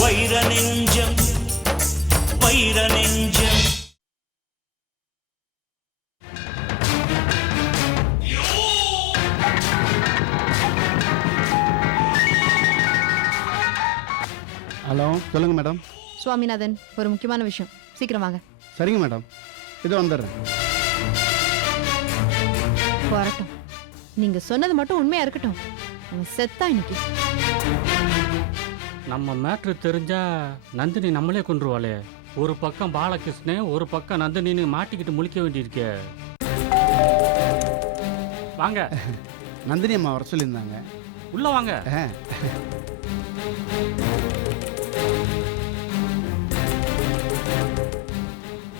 வைர நெஞ்சம் வைர நெஞ்சம். ஹலோ சொல்லுங்கள் மேடம். சுவாமிநாதன் ஒரு முக்கியமான விஷயம். சீக்கிரம் வாங்க. சரிங்க மேடம். இது வந்துடுறேன். வரட்டும். நீங்க சொன்னது மட்டும் உண்மையா இருக்கட்டும். அவன் செத்தா இன்னைக்கு. நம்ம மேட்ரு தெரிஞ்சா நந்தினி நம்மளே கொண்டுருவாளே ஒரு பக்கம் பாலகிருஷ்ணன் ஒரு பக்கம் நந்தினின்னு மாட்டிக்கிட்டு முழிக்க வேண்டியிருக்கே. வாங்க. நந்தினி அம்மா வர சொல்லியிருந்தாங்க. உள்ள வாங்க.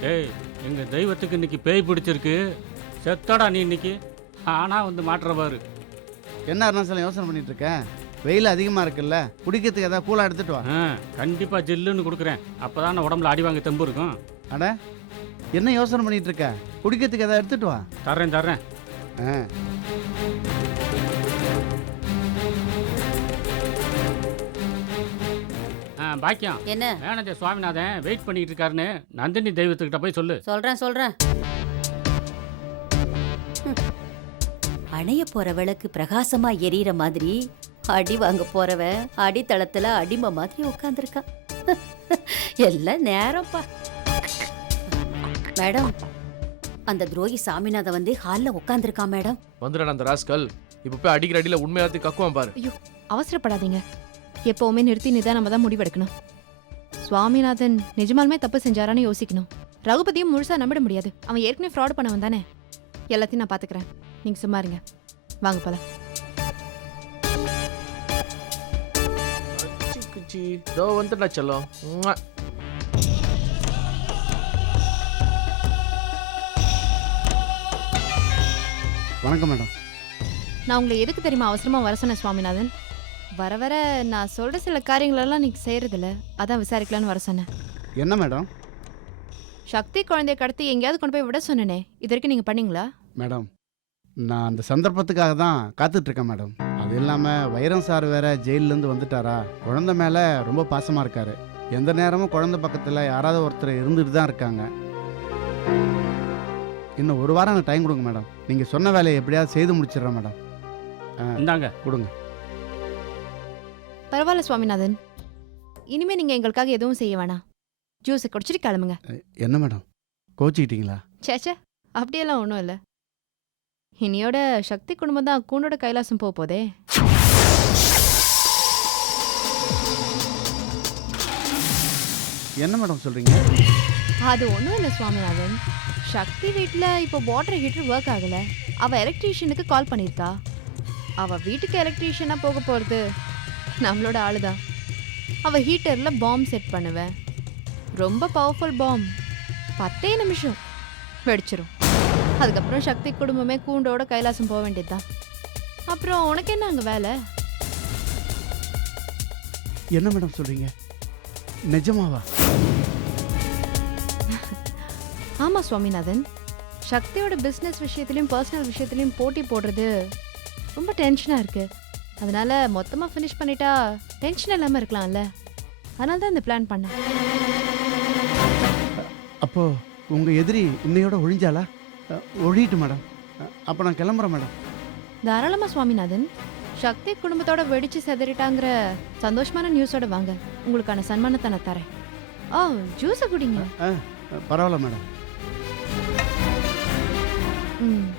ஏய் எங்க தெய்வத்துக்கு இன்னைக்கு பேய் பிடிச்சிருக்கு. செத்தடா நீ இன்னைக்கு. ஆனா வந்து மாட்டுற பாரு. என்ன அருணாச்சலம் யோசனை பண்ணிட்டு இருக்கேன் வெயில் அதிகமாக இருக்குல்ல குடிக்கிறதுக்கு ஏதாவது கூலாக எடுத்துட்டு வா. ஆ, கண்டிப்பா ஜில்லுன்னு கொடுக்குறேன். அப்பதான் உடம்புல அடி வாங்க தெம்பு இருக்கும். அட என்ன யோசனை பண்ணிட்டு இருக்க குடிக்கிறதுக்கு ஏதாவது எடுத்துட்டு வா. தர்றேன் தர்றேன். ஆ. ஆ, பாக்கியம். என்ன? மேனேஜர் சுவாமிநாதன் வெயிட் பண்ணிட்டு இருக்காருன்னு நந்தினி தெய்வத்துக்கிட்ட போய் சொல்லு. சொல்றேன் சொல்றேன். அணைய போற விளக்கு பிரகாசமா எரியற மாதிரி அடி வாங்க போறவன் அடித்தளத்துல அடிமை மாதிரி உட்காந்துருக்கான் எல்லாம் நேரம்ப்பா. மேடம் அந்த துரோகி சாமிநாதன் வந்து ஹால்ல உட்காந்துருக்கான் மேடம்? வந்துடுறா அந்த ராஸ்கல். இப்ப போய் அடிக்கிற அடியில உண்மையாத்தி கக்குவான் பாரு. ஐயோ அவசரப்படாதீங்க. எப்பவுமே நிறுத்தி நிதானமா தான் முடிவெடுக்கணும். சுவாமிநாதன் நிஜமாலுமே தப்பு செஞ்சாரான்னு யோசிக்கணும். ரகுபதியும் முழுசா நம்பிட முடியாது. அவன் ஏற்கனவே ஃப்ராட் பண்ணவன் தானே. எல்லாத்தையும் நான் பாத்துக்கிறேன். நீங்க சும்மா இருங்க. வாங்க போலாம். குச்சி, இதோ வந்துடா செல்லம். உம்மா. வணக்கம் மேடம். நான் உங்களை எதுக்கு தெரியுமா அவசரமா வர சொன்னேன் சுவாமிநாதன்? வர வர நான் சொல்ற சில காரியங்களெல்லாம் நீங்க செய்யறதில்ல. அதான் விசாரிக்கலான்னு வர சொன்னேன். என்ன மேடம்? சக்தி குழந்தைய கடத்தி எங்கேயாவது கொண்டு போய் விட சொன்னனே. இது வரைக்கும் நீங்க பண்ணீங்களா? மேடம் நான் அந்த சந்தர்ப்பத்துக்காக தான் காத்துட்டு இருக்கேன் மேடம். அது இல்லாமல் வைரம் சார் வேற ஜெயிலேருந்து வந்துட்டாரா? குழந்தை மேலே ரொம்ப பாசமாக இருக்காரு. எந்த நேரமும் குழந்தை பக்கத்தில் யாராவது ஒருத்தர் இருந்துட்டு தான் இருக்காங்க. இன்னும் ஒரு வாரம் எனக்கு டைம் கொடுங்க மேடம். நீங்கள் சொன்ன வேலையை எப்படியாவது செய்து முடிச்சிடுறேன் மேடம். இந்தாங்க. கொடுங்க. பரவாயில்ல சுவாமிநாதன். இனிமே நீங்க எங்களுக்காக எதுவும் செய்ய வேணாம். ஜூஸை குடிச்சிட்டு கிளம்புங்க. என்ன மேடம்? கோச்சிக்கிட்டீங்களா? சேச்சே அப்படியெல்லாம் ஒன்றும் இல்லை. இனியோட சக்தி குடும்பம் தான் கூண்டோட கைலாசம் போக போதே. என்ன மேடம் சொல்கிறீங்க அது ஒன்றும் இல்லை சுவாமிநாதன் சக்தி வீட்டில் இப்போ வாட்டர் ஹீட்டர் ஒர்க் ஆகலை. அவள் எலக்ட்ரீஷியனுக்கு கால் பண்ணியிருக்கா அவள் வீட்டுக்கு எலக்ட்ரீஷியனாக போக போகிறது நம்மளோட ஆளுதான். அவள் ஹீட்டரில் பாம் செட் பண்ணுவேன் ரொம்ப பவர்ஃபுல் பாம் பத்தே நிமிஷம் வெடிச்சிரும். அதுக்கப்புறம் சக்தி குடும்பமே கூண்டோட கைலாசம் போக வேண்டியதுதான். அப்புறம் உனக்கு என்ன அங்கே வேலை? என்ன மேடம் சொல்கிறீங்க நிஜமாவா? ஆமாம் சுவாமிநாதன். சக்தியோட பிஸ்னஸ் விஷயத்துலையும் பர்சனல் விஷயத்துலையும் போட்டி போடுறது ரொம்ப டென்ஷனாக இருக்கு. அதனால மொத்தமாக ஃபினிஷ் பண்ணிட்டா டென்ஷன் இல்லாமல் இருக்கலாம்ல. அதனால தான் இந்த பிளான் பண்ணேன். அப்போ உங்கள் எதிரி இன்னையோட ஒழிஞ்சாளா? அ, ஒழியட்டு மேடம். அப்போ நான் கிளம்புறேன் மேடம். தாராளமாக சுவாமிநாதன். சக்தி குடும்பத்தோட வெடிச்சு செதறிட்டாங்கிற சந்தோஷமான நியூஸோட வாங்க. உங்களுக்கான சன்மானத்தை நான் தரேன். ஓ ஜூஸை குடிங்க. அ, பரவாயில்ல மேடம். ம்.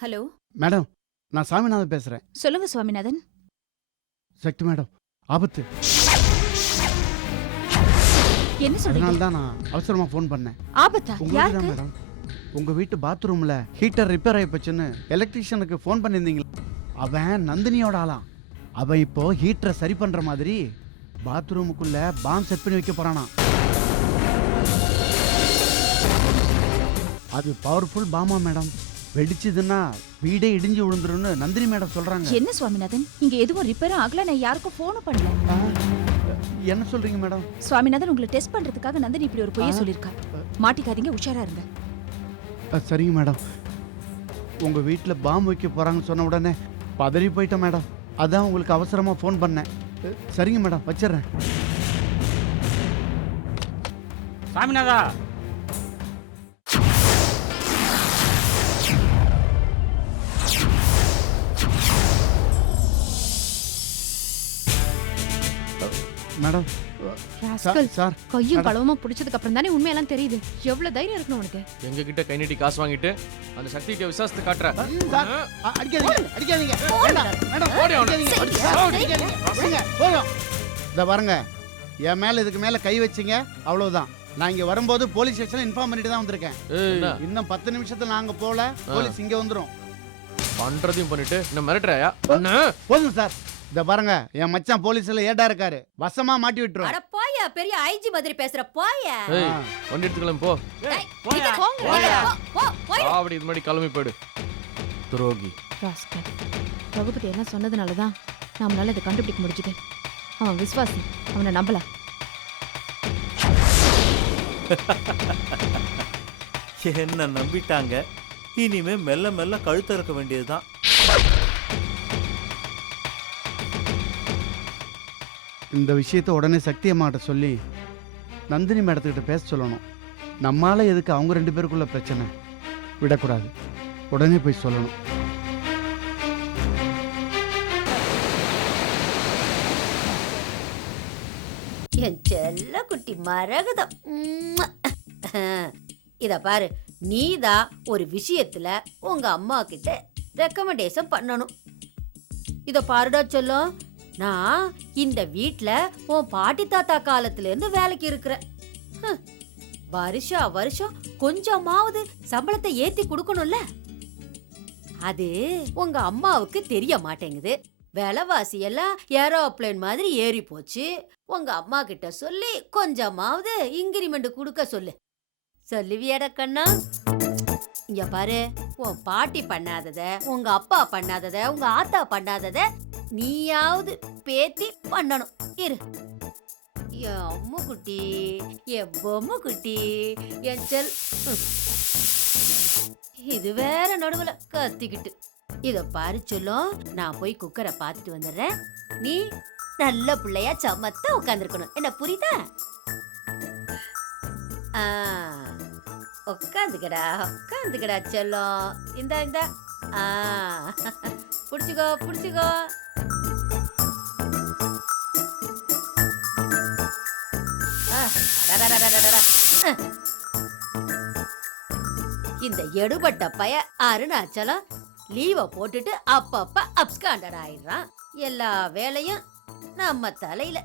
ஹலோ. மேடம் நான் சாமிநாதன் பேசுகிறேன் சொல்லுங்க சுவாமிநாதன். சக்தி மேடம் ஆபத்து. என்ன அதனால சொல்றீங்க? தான் நான் அவசரமாக ஃபோன் பண்ணேன். ஆபத்தா? உங்களுக்கு தான் யாருக்கு? மேடம் உங்கள் வீட்டு பாத்ரூமில் ஹீட்டர் ரிப்பேர் ஆகி போச்சுன்னு எலக்ட்ரீஷியனுக்கு ஃபோன் பண்ணியிருந்தீங்களா? அவன் நந்தினியோட ஆளாம். அவன் இப்போ ஹீட்டரை சரி பண்ணுற மாதிரி பாத்ரூமுக்குள்ள பாம் செட் பண்ணி வைக்க போறானா. அது பவர்ஃபுல் பாமா மேடம் வெடிச்சதுன்னா வீடே இடிஞ்சு விழுந்துருன்னு நந்தினி மேடம் சொல்றாங்க. என்ன சுவாமிநாதன்? இங்க எதுவும் ரிப்பேர் ஆகல நான் யாருக்கும் போனும் பண்ணல. என்ன சொல்றீங்க மேடம்? சுவாமிநாதன் உங்களை டெஸ்ட் பண்றதுக்காக நந்தினி இப்படி ஒரு பொய்ய ஆ. சொல்லிருக்கா மாட்டிக்காதீங்க உஷாரா இருங்க. சரிங்க மேடம். உங்கள் வீட்டில் பாம்பு வைக்க போகிறாங்கன்னு சொன்ன உடனே பதறி போயிட்டேன் மேடம். அதான் உங்களுக்கு அவசரமாக ஃபோன் பண்ணேன். சரிங்க மேடம் வச்சிடுறேன். சாமிநாதா மேடம். சார் கையும். களவுமா பிடிச்சதுக்கு அப்புறம் தானே உண்மையெல்லாம் தெரியுது. எவ்வளவு தைரியம் இருக்கணும் உனக்கு? எங்க கிட்ட கை நீட்டி காசு வாங்கிட்டு அந்த சக்தி கிட்ட விசுவாசத்தை காட்டுற சார் அடிக்காதீங்க அடிக்காதீங்க. மேடம் ஓடி பாருங்க என் மேல இதுக்கு மேல கை வச்சீங்க அவ்வளவுதான். நான் இங்க வரும்போது போலீஸ் ஸ்டேஷன்ல இன்ஃபார்ம் பண்ணிட்டு தான் வந்திருக்கேன்? இன்னும் பத்து நிமிஷத்துல நாங்க போல போலீஸ் இங்க வந்துரும். பண்றதையும் பண்ணிட்டு என்ன மிரட்டுறாயா? அண்ணா. போதும் சார். இந்த பாருங்க என் மச்சான் போலீஸ்ல ஏடா இருக்காரு. வசமா மாட்டி விட்டுரும் அட போயா பெரிய ஐஜி மாதிரி பேசுற போயா. ஏய் வண்டி எடுத்துக்கலாம் போ. போங்க போ, போ, போய். அப்படி இது மாதிரி கிளம்பி போயிடு. துரோகி. ராஸ்கல் ரகுபதி என்ன சொன்னதுனால தான் நம்மளால இதை கண்டுபிடிக்க முடிஞ்சுது. அவன் விஸ்வாசி அவனை நம்பல. என்ன நம்பிட்டாங்க? இனிமே மெல்ல மெல்ல கழுத்த இருக்க வேண்டியதுதான். இந்த விஷயத்த உடனே சக்தி அம்மாட்ட சொல்லி நந்தினி மேடத்துக்கிட்ட பேச சொல்லணும். நம்மளால் எதுக்கு அவங்க ரெண்டு பேருக்குள்ள பிரச்சனை? விடக்கூடாது. உடனே போய் சொல்லணும். என் செல்ல குட்டி மரகதம். இத பாரு நீதான் ஒரு விஷயத்துல உங்க அம்மா கிட்ட ரெக்கமெண்டேஷன் பண்ணணும். இத பாருடா செல்லம். நான் இந்த வீட்ல உன் பாட்டி தாத்தா காலத்துல இருந்து வேலைக்கு இருக்கிறேன் வருஷம் வருஷா வருஷம் கொஞ்சமாவது சம்பளத்தை ஏத்தி கொடுக்கணும்ல? அது உங்க அம்மாவுக்கு தெரிய மாட்டேங்குது. விலைவாசி எல்லாம் ஏரோப்ளேன் மாதிரி ஏறி போச்சு. உங்க அம்மா கிட்ட சொல்லி கொஞ்சமாவது இன்கிரிமெண்ட் கொடுக்க சொல்லு. சொல்லுவியடா கண்ணா. இங்க பாரு உன் பாட்டி பண்ணாதத உங்க அப்பா பண்ணாதத உங்க ஆத்தா பண்ணாதத நீயாவது பேத்தி பண்ணணும். இரு. என் அம்மு குட்டி என் பொம்மை குட்டி என் செல். ம். இது வேற நடுவுல கத்திக்கிட்டு. இத பாரு சொல்லும் நான் போய் குக்கரை பார்த்துட்டு வந்துடுறேன். நீ நல்ல பிள்ளையா சமத்தா உட்காந்துருக்கணும் என்ன புரியுதா? ஆ, உட்காந்துக்கடா உட்காந்துக்கடா செல்லம் இந்தா இந்த. ஆ புடிச்சுக்கோ புடிச்சுக்கோ. எடுபட்ட பய அருணாச்சலம் லீவை போட்டுட்டு அப்பப்ப அப்ஸ்காண்டட் ஆயிடுறான். எல்லா வேலையும் நம்ம தலையில.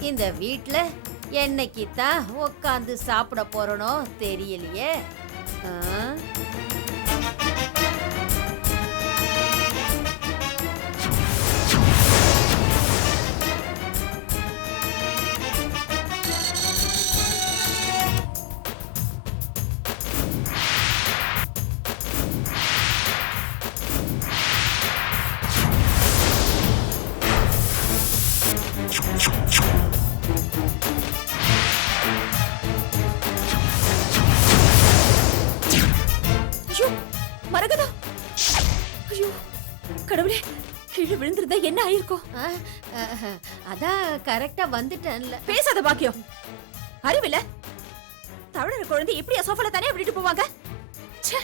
இந்த வீட்ல என்னைக்கு தான் உட்காந்து சாப்பிட போறனோ தெரியலையே. ஆ? என்ன ஆயிருக்கும் அதான் கரெக்டா வந்துட்டேன்ல. பேசாத பாக்கியம். அறிவில்ல? தவழற குழந்தை எப்படியா சோஃபால தானே விட்டுட்டு போவாங்க? ச்சே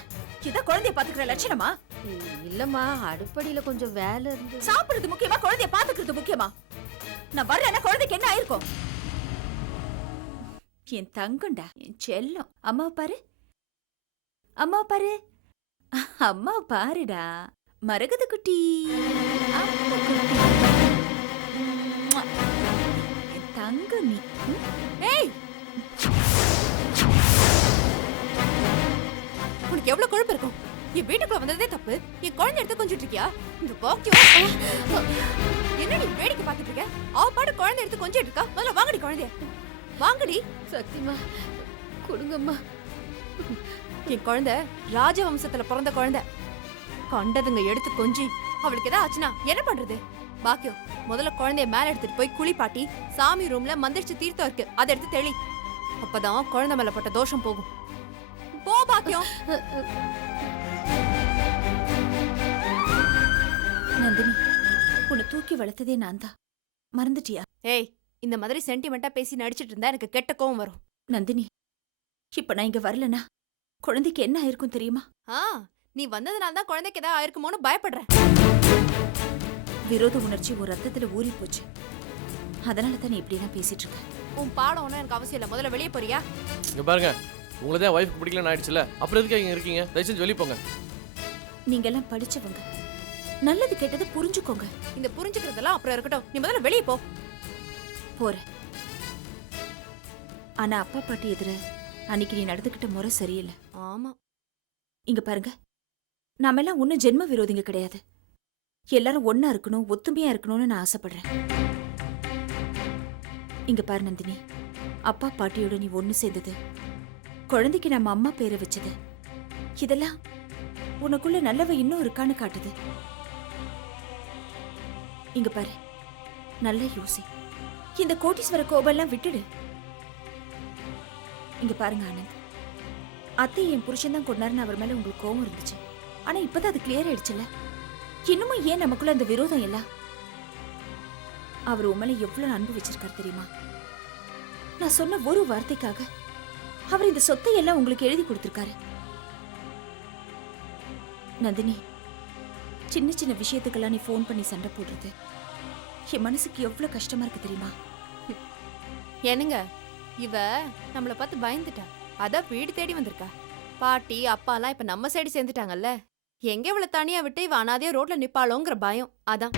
இதான் குழந்தைய பாத்துக்கிற லட்சணமா? இல்லம்மா அடுப்படியில கொஞ்சம் வேலை இருந்து சாப்பிடுறது முக்கியமா குழந்தைய பாத்துக்கிறது முக்கியமா? நான் வர்றேன்னா குழந்தைக்கு என்ன ஆயிருக்கும்? என் தங்கம்டா என் செல்லம். அம்மா பாரு. அம்மா பாரு. அம்மா பாருடா. மரகத குட்டி. தங்கம் நீ? ஏய்! உனக்கு எவ்வளவு கொழுப்பு இருக்கும்? என் வீட்டுக்குள்ள வந்ததே தப்பு. என் குழந்தை எடுத்து கொஞ்சிட்டு இருக்கியா இந்த பாக்கியம் என்ன நீ வேடிக்கை பார்த்துட்டு இருக்க? அவ பாட்டு குழந்தை எடுத்து கொஞ்சிட்டு இருக்கா முதல்ல வாங்கடி குழந்தைய. வாங்கடி. சத்தியமா கொடுங்கம்மா. என் குழந்தை ராஜவம்சத்துல பிறந்த குழந்தை. கண்டதுங்க எடுத்து கொஞ்சி. அவளுக்கு ஏதாவது ஆச்சுன்னா என்ன பண்றது? பாக்கியம் முதல்ல குழந்தைய மேல எடுத்துட்டு போய் குளிப்பாட்டி சாமி ரூம்ல மந்திரிச்சு தீர்த்தம் இருக்கு. அதை எடுத்து தெளி. அப்பதான் குழந்தை மேல பட்ட தோஷம் போகும். போ பாக்கியம் நந்தினி உன்னை தூக்கி வளர்த்ததே நான் தான் மறந்துட்டியா? ஏய் இந்த மாதிரி சென்டிமெண்டா பேசி நடிச்சிட்டு இருந்தா எனக்கு கெட்ட கோவம் வரும். நந்தினி இப்ப நான் இங்க வரலனா குழந்தைக்கு என்ன ஆயிருக்கும் தெரியுமா? ஆ நீ வந்ததுனால தான் குழந்தைக்கு ஏதாவது ஆயிருக்குமோன்னு பயப்படுறேன் விரோத உணர்ச்சி ஒரு ரத்தத்துல ஊறி போச்சு. அதனால தான் நீ இப்படி எல்லாம் பேசிட்டு இருக்க. உன் பாடம் ஒன்றும் எனக்கு அவசியம் இல்லை. முதல்ல வெளியே போறியா? இங்க பாருங்க. உங்களை தான் ஒய்ஃப்க்கு பிடிக்கலன்னு ஆயிடுச்சுல. அப்புறம் எதுக்கு இங்க இருக்கீங்க? தயவு செஞ்சு வெளியே போங்க. நீங்க எல்லாம் படிச்சவங்க. நல்லது கெட்டது புரிஞ்சுக்கோங்க. இந்த புரிஞ்சுக்கிறதெல்லாம் அப்புறம் இருக்கட்டும். நீ முதல்ல வெளியே போ. போறேன். ஆனா அப்பா பாட்டி எதிர அன்னைக்கு நீ நடந்துக்கிட்ட முறை சரியில்லை. ஆமா. இங்க பாருங்க. நாமெல்லாம் ஒன்றும் ஜென்ம விரோதிங்க கிடையாது. எல்லாரும் ஒன்னா இருக்கணும் ஒத்துமையா இருக்கணும்னு நான் ஆசைப்படுறேன். இங்க பாரு நந்தினி அப்பா பாட்டியோட நீ ஒன்று சேர்ந்தது. குழந்தைக்கு நம்ம அம்மா பேரை வச்சது. இதெல்லாம் உனக்குள்ள நல்லவ இன்னும் இருக்கான்னு காட்டுது. இங்க பாரு நல்ல யோசி. இந்த கோட்டீஸ்வர கோபெல்லாம் விட்டுடு. இங்க பாருங்க ஆனந்த். அத்தை என் புருஷன் தான் கொண்டாருன்னு அவர் மேல உங்களுக்கு கோவம் இருந்துச்சு. ஆனா இப்பதான் அது கிளியர் ஆயிடுச்சுல்ல? இன்னுமும் ஏன் நமக்குள்ள அந்த விரோதம் எல்லாம் அவர் உன் எவ்வளவு அன்பு வச்சிருக்காரு தெரியுமா? நான் சொன்ன ஒரு வார்த்தைக்காக அவர் இந்த சொத்தை எல்லாம் உங்களுக்கு எழுதி கொடுத்திருக்காரு. நந்தினி சின்ன சின்ன விஷயத்துக்கெல்லாம் நீ ஃபோன் பண்ணி சண்டை போடுறது என் மனசுக்கு எவ்வளவு கஷ்டமா இருக்கு தெரியுமா? என்னங்க? இவ நம்மள பார்த்து பயந்துட்டா. அதான் வீடு தேடி வந்திருக்கா. பாட்டி அப்பாலாம் இப்ப நம்ம சைடு சேர்ந்துட்டாங்கல்ல? எங்க இவளை தனியா விட்டு இவ அனாதையா ரோட்ல நிப்பாளோங்கிற பயம். அதான்.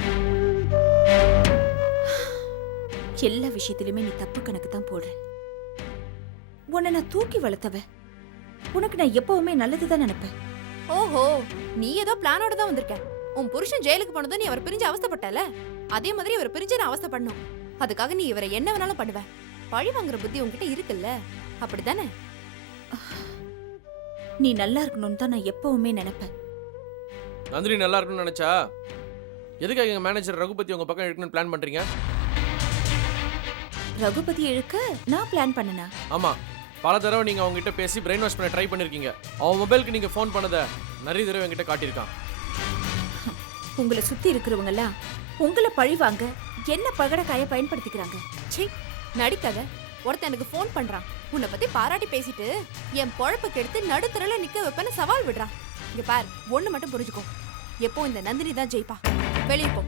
எல்லா விஷயத்திலுமே நீ தப்பு கணக்கு தான் போடுற. உன்னை நான் தூக்கி வளர்த்தவ. உனக்கு நான் எப்பவுமே நல்லதுதான் நினைப்பேன். ஓஹோ நீ ஏதோ பிளானோட தான் வந்திருக்க. உன் புருஷன் ஜெயிலுக்கு போனதும் நீ அவர் பிரிஞ்சு அவஸ்தைப்பட்டல? அதே மாதிரி இவர் பிரிஞ்சு நான் அவஸ்தைப்படணும். அதுக்காக நீ இவரை என்ன வேணாலும் பண்ணுவ. பழி வாங்குற புத்தி உன்கிட்ட இருக்குல்ல? அப்படிதானே நீ நல்லா இருக்கணும்னு தான் நான் எப்பவுமே நினைப்பேன். நந்தினி நல்லா இருக்கணும்னு நினைச்சா? எதுக்காக எங்க மேனேஜர் ரகுபதி உங்க பக்கம் எடுக்கணும்னு பிளான் பண்றீங்க? ரகுபதி இழுக்க நான் பிளான் பண்ணனா? ஆமா. பல தடவை நீங்க அவங்க கிட்ட பேசி பிரெயின் வாஷ் பண்ண ட்ரை பண்ணிருக்கீங்க. அவன் மொபைலுக்கு நீங்க ஃபோன் பண்ணதை நிறைய தடவை என்கிட்ட காட்டியிருக்கான். உங்களை சுத்தி இருக்கிறவங்க எல்லாம் உங்களை பழி வாங்க என்ன பகடக்காய பயன்படுத்திக்கிறாங்க? ச்சீ நடிக்காத. ஒருத்தன் எனக்கு ஃபோன் பண்றான். உன்னை பத்தி பாராட்டி பேசிட்டு என் பொழப்புக்கு எடுத்து நடுத்தரல நிக்க வைப்பேன்னு சவால் விடுறான். இங்க பார் ஒண்ணு மட்டும் புரிஞ்சுக்கோ. எப்போ இந்த நந்தினி தான் ஜெயிப்பா? வெளியே போ.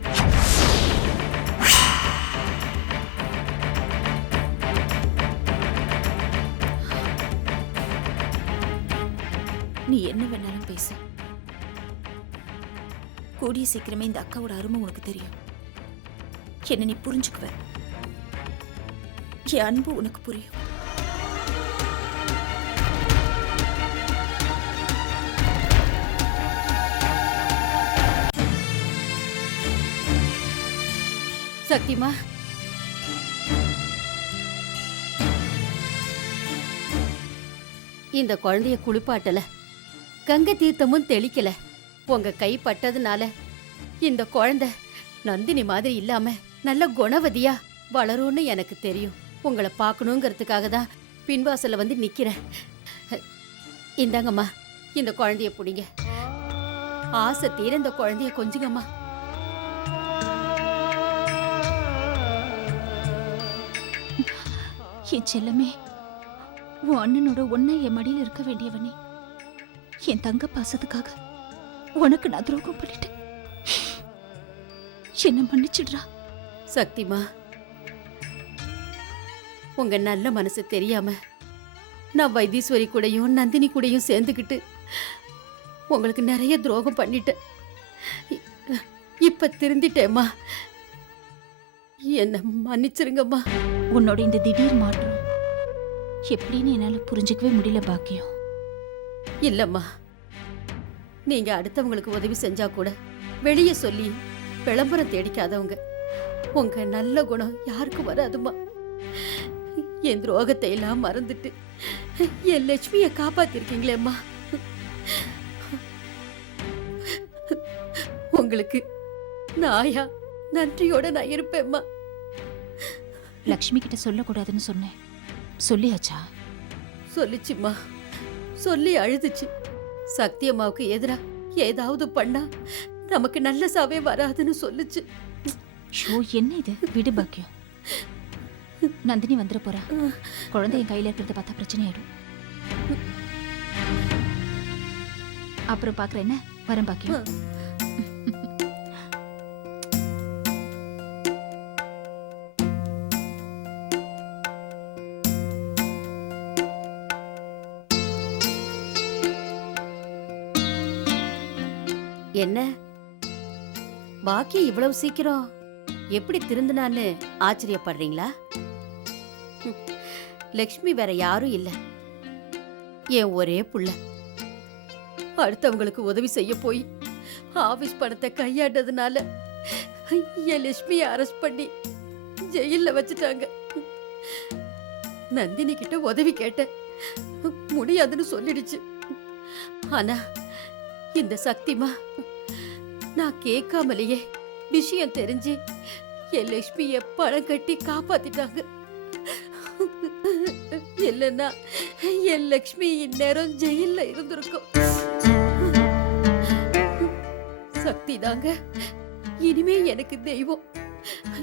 நீ என்ன வேணாலும் பேசு. கூடிய சீக்கிரமே இந்த அக்காவோட அருமை உனக்கு தெரியும். என்ன நீ புரிஞ்சுக்குவ. என் அன்பு உனக்கு புரியும். சத்தியமா? இந்த குழந்தைய குளிப்பாட்டல. கங்கை தீர்த்தமும் தெளிக்கல. உங்க கை பட்டதுனால இந்த குழந்தை நந்தினி மாதிரி இல்லாம நல்ல குணவதியா வளரும்னு எனக்கு தெரியும். உங்களை பார்க்கணுங்கிறதுக்காக தான் பின்வாசல்ல வந்து நிக்கிறேன். இந்தாங்கம்மா இந்த குழந்தைய பிடிங்க. ஆசை தீர இந்த குழந்தைய கொஞ்சுங்கம்மா. என் செல்லமே. உன் அண்ணனோட ஒன்ன என் மடியில் இருக்க வேண்டியவனே. என் தங்க பாசத்துக்காக உனக்கு நான் துரோகம் பண்ணிட்டேன். என்ன மன்னிச்சிடுறா. சக்திமா உங்க நல்ல மனசு தெரியாம நான் வைத்தீஸ்வரி கூடயும் நந்தினி கூடயும் சேர்ந்துக்கிட்டு உங்களுக்கு நிறைய துரோகம் பண்ணிட்டேன். இப்ப திருந்திட்டேம்மா. என்ன மன்னிச்சிருங்கம்மா. உன்னோட இந்த திடீர் மாற்றம் எப்படின்னு என்னால் புரிஞ்சுக்கவே முடியல பாக்கியம். இல்லம்மா. நீங்க அடுத்தவங்களுக்கு உதவி செஞ்சா கூட வெளியே சொல்லி விளம்பரம் தேடிக்காதவங்க. உங்க நல்ல குணம் யாருக்கும் வராதும்மா. என் துரோகத்தை எல்லாம் மறந்துட்டு என் லட்சுமியை காப்பாத்திருக்கீங்களேம்மா. உங்களுக்கு நாயா நன்றியோட நான் இருப்பேம்மா. லக்ஷ்மி கிட்ட சொல்லக்கூடாதுன்னு சொன்னேன். சொல்லியாச்சா சொல்லிச்சும்மா. சொல்லி அழுதுச்சு. சக்தி அம்மாவுக்கு எதிரா ஏதாவது பண்ணா நமக்கு நல்ல சாவே வராதுன்னு சொல்லுச்சு. ஷோ என்ன இது? விடு பாக்கியம். நந்தினி வந்துட போறா. குழந்தை என் கையில இருக்கிறத பார்த்தா பிரச்சனை ஆயிடும் அப்புறம் பாக்குறேன் என்ன? வரேன் பாக்கியம். என்ன? பாக்கி இவ்வளவு சீக்கிரம் எப்படி திருந்தினான்னு ஆச்சரியப்படுறீங்களா? லக்ஷ்மி வேற யாரும் இல்ல. என் ஒரே புள்ள. அடுத்தவங்களுக்கு உதவி செய்ய போய் ஆபீஸ் பணத்தை கையாண்டதுனால என் லட்சுமியை அரெஸ்ட் பண்ணி ஜெயிலில் வச்சுட்டாங்க. நந்தினி கிட்ட உதவி கேட்டேன். முடியாதுன்னு சொல்லிடுச்சு. ஆனா இந்த சக்திமா நான் கேட்காமலேயே விஷயம் தெரிஞ்சு என் லட்சுமிய பணம் கட்டி காப்பாத்திட்டாங்க. இல்லைன்னா என் லக்ஷ்மி இந்நேரம் ஜெயில இருந்திருக்கும். சக்தி தாங்க. இனிமே எனக்கு தெய்வம்.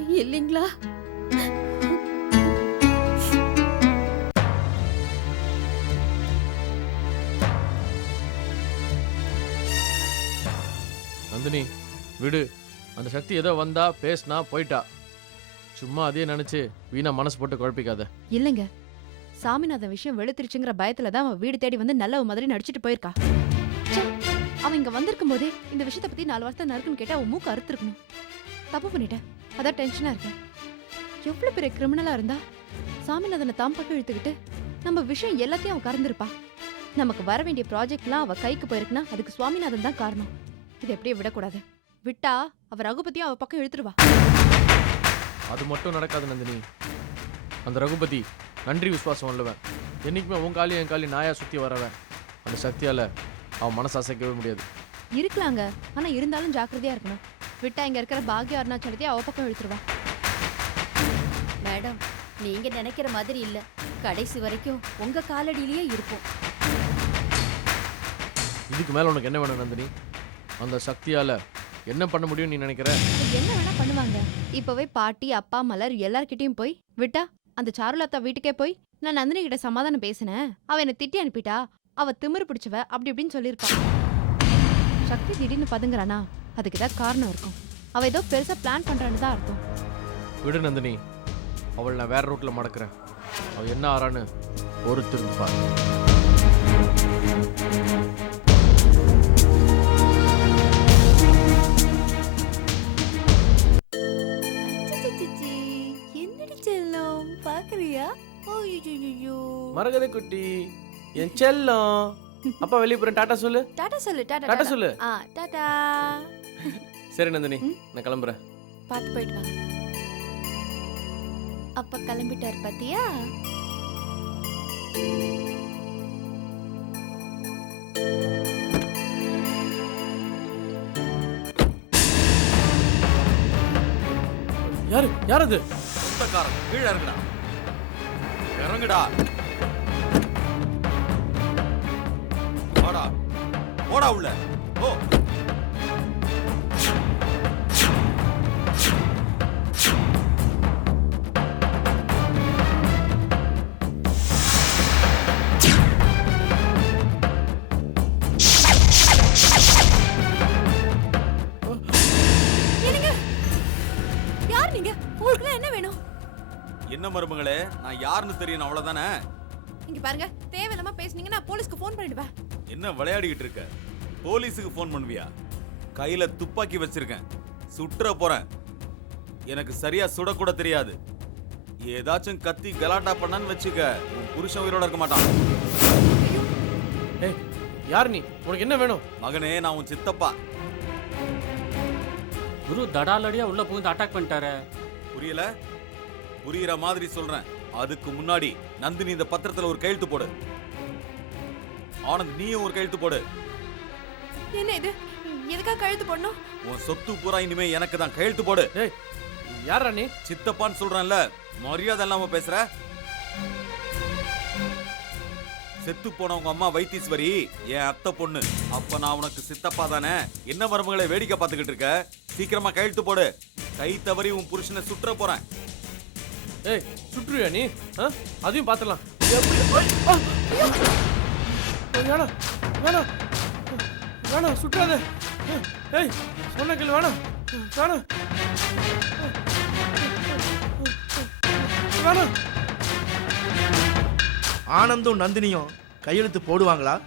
இல்லைங்களா? நந்தினி விடு. அந்த சக்தி ஏதோ வந்தா பேசினா போயிட்டா. சும்மா அதே நினைச்சு வீணா மனசு போட்டு குழப்பிக்காத. இல்லைங்க. சாமிநாதன் விஷயம் வெளுத்திருச்சுங்கிற பயத்துல தான் அவன் வீடு தேடி வந்து நல்ல மாதிரி நடிச்சிட்டு போயிருக்கா. அவன் இங்க வந்திருக்கும் போதே இந்த விஷயத்தை பத்தி நாலு வார்த்தை நறுக்குன்னு கேட்டா அவன் மூக்கு அறுத்துருக்கணும். தப்பு பண்ணிட்டேன். அதான் டென்ஷனா இருக்கேன். எவ்வளவு பெரிய கிரிமினலா இருந்தா சாமிநாதனை தாம் பக்கம் இழுத்துக்கிட்டு நம்ம விஷயம் எல்லாத்தையும் அவன் கறந்துருப்பா. நமக்கு வர வேண்டிய ப்ராஜெக்ட்லாம் அவ கைக்கு போயிருக்குன்னா அதுக்கு சுவாமிநாதன் தான் காரணம். இது எப்படியே விடக்கூடாது. விட்டா அவ ரகுபதியும் அவ பக்கம் இழுத்துருவா. அது மட்டும் நடக்காது நந்தினி. அந்த ரகுபதி நன்றி விசுவாசம் உள்ளவன். என்னைக்குமே உன் காலி என் காலி நாயா சுத்தி வரவன் அந்த சக்தியால அவன் மனசு அசைக்கவே முடியாது. இருக்கலாங்க. ஆனா இருந்தாலும் ஜாக்கிரதையா இருக்கணும். விட்டா இங்க இருக்கிற பாக்ய அருணாச்சலத்தையும் அவ பக்கம் இழுத்துருவா. மேடம் நீங்க நினைக்கிற மாதிரி இல்ல. கடைசி வரைக்கும் உங்க காலடியிலேயே இருப்போம். இதுக்கு மேல உனக்கு என்ன வேணும் நந்தினி? அந்த சக்தியால என்ன பண்ண முடியும் நீ நினைக்கிற? என்ன வேணா பண்ணுவாங்க. இப்பவே பாட்டி அப்பா மலர் எல்லார்கிட்டயும் போய் விட்டா அந்த சாருலதா வீட்டுக்கே போய் நான் நந்தினி கிட்ட சமாதானம் பேசினேன். அவ என்ன திட்டி அனுப்பிட்டா. அவ திமிரு பிடிச்சவ அப்படி இப்படின்னு சொல்லியிருப்பா. சக்தி திடீர்னு பதுங்குறானா? அதுக்கு ஏதாவது காரணம் இருக்கும். அவ ஏதோ பெருசா பிளான் பண்றான்னு தான் அர்த்தம். விடு நந்தினி. அவள் நான் வேற ரூட்ல மடக்கிறேன். அவள் என்ன ஆறான்னு பொறுத்திருந்து பாரு. மரகத குட்டி என் செல்லம். அப்பா வெளியே போறேன். டாட்டா சொல்லு. டாடா சொல்லு டாடா டாட்டா சொல்லு. ஆ டாடா. சரி நந்தினி. நான் கிளம்புறேன். பார்த்து போயிட்டு வாங்க. அப்பா கிளம்பிட்டார் பாத்தியா? யாரு? யார் அது? சொந்தக்காரன் கீழே இறங்குடா. இறங்குடா. போடா உள்ள. ஓ என்ன வேணும்? என்ன மருமகளே? நான் யாருன்னு தெரியணும் அவ்வளவுதானே? இங்க பாருங்க தேவையில்லாம பேசுனீங்கன்னா நான் போலீஸ்க்கு ஃபோன் பண்ணிடுவேன். என்ன விளையாடிக்கிட்டு இருக்க? போலீஸுக்கு ஃபோன் பண்ணுவியா? கையில துப்பாக்கி வச்சிருக்கேன். சுட்டுற போறேன். எனக்கு சரியா சுடக்கூட தெரியாது. ஏதாச்சும் கத்தி கலாட்டா பண்ணான்னு வச்சுக்க உன் புருஷன் உயிரோட இருக்க மாட்டான். ஏய் யார் நீ? உனக்கு என்ன வேணும்? மகனே நான் உன் சித்தப்பா. குரு தடாலடியா உள்ள புகுந்து அட்டாக் பண்ணிட்டாரு. புரியல? புரியுற மாதிரி சொல்றேன். அதுக்கு முன்னாடி நந்தினி இந்த பத்திரத்துல ஒரு கையெழுத்து போடு. ஆனந்த் நீயும் ஒரு கையெழுத்து போடு. என்ன இது? எதுக்காக கழுத்து போடணும்? உன் சொத்து பூரா இனிமே எனக்கு தான். கையெழுத்து போடு. ஏய் யாரா நீ? சித்தப்பான்னு சொல்றேன்ல மரியாதை இல்லாம பேசுற? செத்து போன உங்க அம்மா வைத்தீஸ்வரி என் அத்தை பொண்ணு. அப்ப நான் உனக்கு சித்தப்பா தானே? என்ன மருமகளை வேடிக்கை பார்த்துக்கிட்டு இருக்க? சீக்கிரமா கையெழுத்து போடு. கை தவறி உன் புருஷனை சுற்ற போறேன். ஏய் சுற்றுவியா நீ? ஆ? அதையும் பார்த்துடலாம். வேணாம் வேணாம். வேணாம் சுட்டாத. ஏய் சொன்ன கேள்வி வேணாம். வேணாம். வேணாம். ஆனந்தும் நந்தினியும் கையெழுத்து போடுவாங்களா?